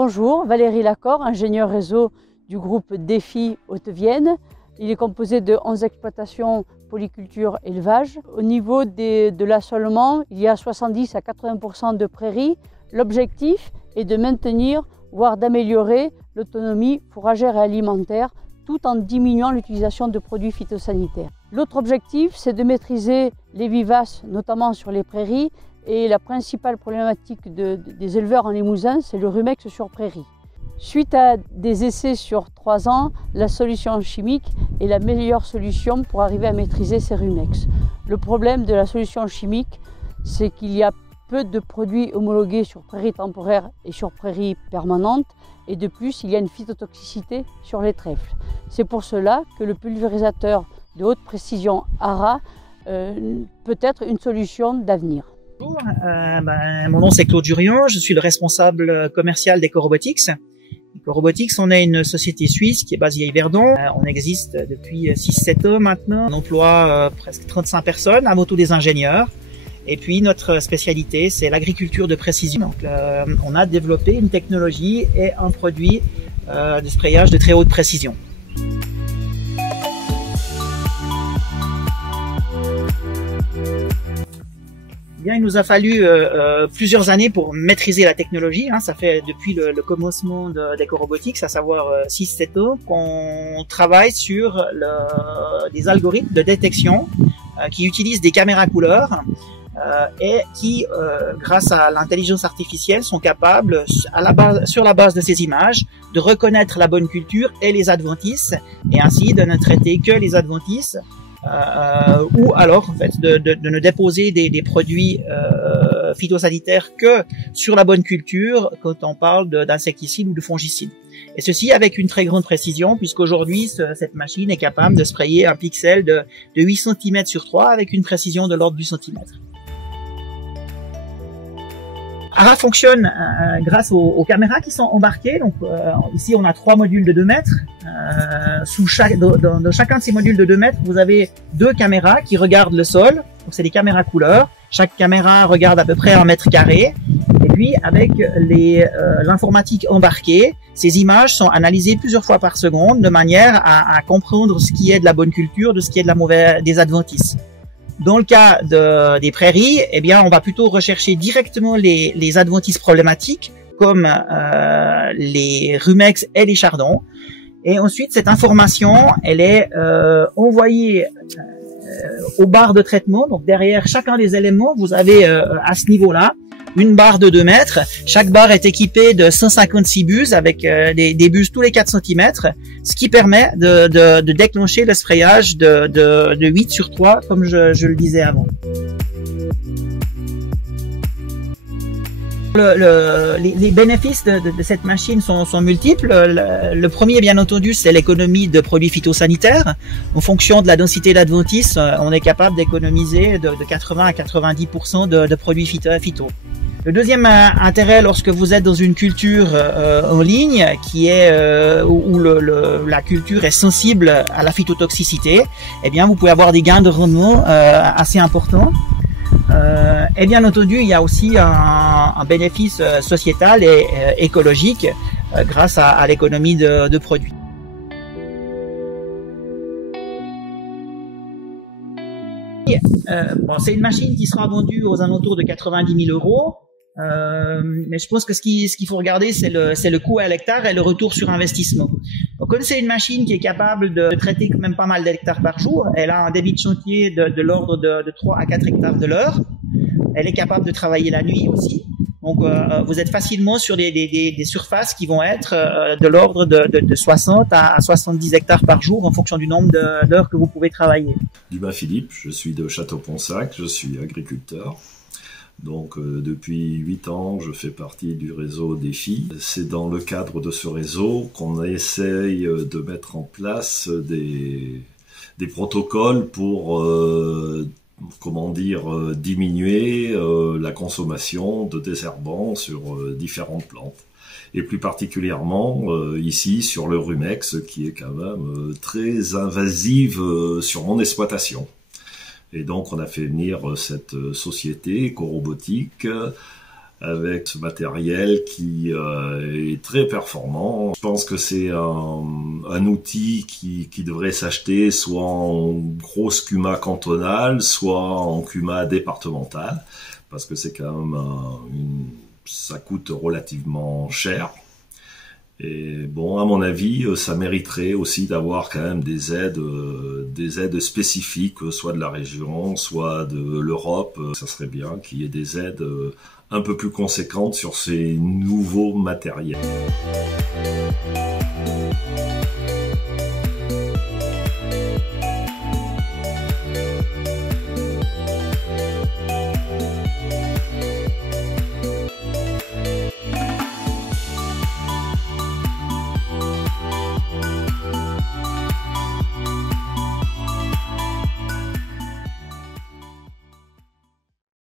Bonjour, Valérie Lacor, ingénieure réseau du groupe Défi Haute-Vienne. Il est composé de 11 exploitations polyculture élevage. Au niveau de l'assolement, il y a 70 à 80% de prairies. L'objectif est de maintenir, voire d'améliorer l'autonomie fourragère et alimentaire tout en diminuant l'utilisation de produits phytosanitaires. L'autre objectif, c'est de maîtriser les vivaces, notamment sur les prairies. Et la principale problématique des éleveurs en Limousin, c'est le rumex sur prairie. Suite à des essais sur 3 ans, la solution chimique est la meilleure solution pour arriver à maîtriser ces rumex. Le problème de la solution chimique, c'est qu'il y a peu de produits homologués sur prairie temporaire et sur prairie permanente. Et de plus, il y a une phytotoxicité sur les trèfles. C'est pour cela que le pulvérisateur de haute précision ARA peut être une solution d'avenir. Bonjour, mon nom c'est Claude Jurian, je suis le responsable commercial d'EcoRobotics. EcoRobotics, on est une société suisse qui est basée à Yverdon. On existe depuis 6-7 ans maintenant. On emploie presque 35 personnes, avant tout des ingénieurs. Et puis notre spécialité, c'est l'agriculture de précision. Donc, on a développé une technologie et un produit de sprayage de très haute précision. Bien, il nous a fallu plusieurs années pour maîtriser la technologie. Ça fait depuis le commencement d'EcoRobotics, à savoir 6-7 ans, qu'on travaille sur des algorithmes de détection qui utilisent des caméras couleurs et qui, grâce à l'intelligence artificielle, sont capables, sur la base de ces images, de reconnaître la bonne culture et les adventices, et ainsi de ne traiter que les adventices, ou alors en fait de ne déposer des produits phytosanitaires que sur la bonne culture quand on parle d'insecticides ou de fongicides. Et ceci avec une très grande précision, puisqu'aujourd'hui cette machine est capable de sprayer un pixel de 8 cm sur 3 avec une précision de l'ordre du centimètre. ARA fonctionne grâce aux caméras qui sont embarquées. Donc ici on a 3 modules de 2 mètres. Dans chacun de ces modules de 2 mètres, vous avez 2 caméras qui regardent le sol. Donc c'est des caméras couleurs. Chaque caméra regarde à peu près 1 mètre carré. Et puis avec l'informatique embarquée, ces images sont analysées plusieurs fois par seconde de manière à comprendre ce qui est de la bonne culture, de ce qui est de la mauvaise, des adventices. Dans le cas des prairies, eh bien, on va plutôt rechercher directement les adventices problématiques, comme les rumex et les chardons. Et ensuite, cette information, elle est envoyée aux barres de traitement. Donc, derrière chacun des éléments, vous avez à ce niveau-là une barre de 2 mètres. Chaque barre est équipée de 156 buses avec des buses tous les 4 cm, ce qui permet de déclencher le sprayage de 8 sur 3, comme je le disais avant. Les bénéfices de cette machine sont multiples. Le premier, bien entendu, c'est l'économie de produits phytosanitaires. En fonction de la densité d'adventices, on est capable d'économiser de 80 à 90% de produits phyto. Le deuxième intérêt, lorsque vous êtes dans une culture en ligne qui est où la culture est sensible à la phytotoxicité, eh bien vous pouvez avoir des gains de rendement assez importants. Et bien entendu, il y a aussi un bénéfice sociétal et écologique grâce à l'économie de produits. C'est une machine qui sera vendue aux alentours de 90 000 €. Mais je pense que ce qu'il faut regarder, c'est le coût à l'hectare et le retour sur investissement. Donc, comme c'est une machine qui est capable de traiter quand même pas mal d'hectares par jour, elle a un débit de chantier de l'ordre de 3 à 4 hectares de l'heure. Elle est capable de travailler la nuit aussi. Donc, vous êtes facilement sur des surfaces qui vont être de l'ordre de 60 à 70 hectares par jour en fonction du nombre d'heures que vous pouvez travailler. Dumas Philippe, je suis de Château-Ponsac, je suis agriculteur. Donc depuis 8 ans, je fais partie du réseau Défi. C'est dans le cadre de ce réseau qu'on essaye de mettre en place des protocoles pour diminuer la consommation de désherbants sur différentes plantes. Et plus particulièrement ici sur le rumex qui est quand même très invasive sur mon exploitation. Et donc on a fait venir cette société EcoRobotics avec ce matériel qui est très performant. Je pense que c'est un outil qui devrait s'acheter soit en grosse CUMA cantonale, soit en CUMA départementale, parce que c'est quand même ça coûte relativement cher. Et bon, à mon avis, ça mériterait aussi d'avoir quand même des aides spécifiques, soit de la région, soit de l'Europe. Ça serait bien qu'il y ait des aides un peu plus conséquentes sur ces nouveaux matériels.